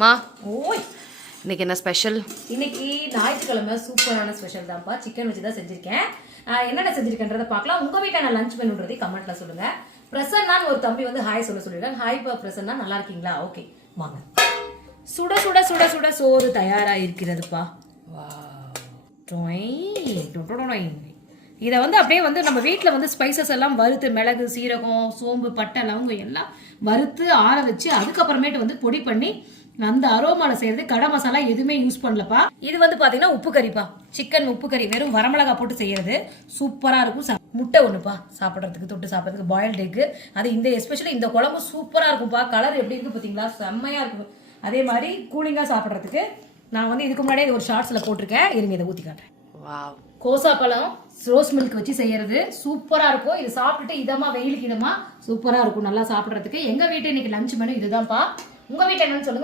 மா ஓய் இன்னைக்கு என்ன ஸ்பெஷல்? இன்னைக்கு ஞாயிற்றுக்கிழமை சூப்பரான ஸ்பெஷல் தான்ப்பா. சிக்கன் வச்சு தான் செஞ்சிருக்கேன். என்னென்ன செஞ்சிருக்கேன்றதை பார்க்கலாம். உங்க வீட்டை நான் லஞ்ச் பண்ணுன்றதை கமெண்ட்ல சொல்லுங்க. பிரசன்னான்னு ஒரு தம்பி வந்து ஹாய் சொல்லிடுறேன். ஹாய் பா பிரசன்னா, நல்லா இருக்கீங்களா? ஓகே வாங்க. சுட சுட சுட சுட சோறு தயாரா இருக்கிறதுப்பா. இதை வந்து அப்படியே வந்து நம்ம வீட்டில் வந்து ஸ்பைசஸ் எல்லாம் வறுத்து, மிளகு, சீரகம், சோம்பு, பட்டை, லவங்கம் எல்லாம் வறுத்து ஆற வச்சு அதுக்கப்புறமேட்டு வந்து பொடி பண்ணி அந்த அரோமால செய்யறது. கடை மசாலா எதுவுமே யூஸ் பண்ணலப்பா. இது வந்து பாத்தீங்கன்னா உப்பு கறிப்பா. சிக்கன் உப்பு கறி, வெறும் வரமிளகா போட்டு செய்யறது. சூப்பரா இருக்கும். முட்டை ஒண்ணுப்பா சாப்பிட்றதுக்கு, தொட்டு சாப்பிட்றதுக்கு, பாயில்டு எக்கு. அது இந்த எஸ்பெஷலி இந்த குழம்பு சூப்பரா இருக்கும்ப்பா. கலர் எப்படி இருக்கு பாத்தீங்களா? செம்மையா இருக்கும். அதே மாதிரி கூலிங்கா சாப்பிட்றதுக்கு நான் வந்து இதுக்கு முன்னாடியே இது ஒரு ஷார்ட்ஸ்ல போட்டிருக்கேன். இருங்க இதை ஊத்தி காட்டுறேன். கோசா பழம் ரோஸ் மில்க் வச்சு செய்யறது சூப்பரா இருக்கும். இது சாப்பிட்டுட்டு இதமா, வெயிலுக்கு இதமா சூப்பரா இருக்கும் நல்லா சாப்பிட்றதுக்கு. எங்க வீட்டு இன்னைக்கு லஞ்ச் மெனு இதுதான்ப்பா. உங்க வீட்டு என்னன்னு சொல்லுங்க.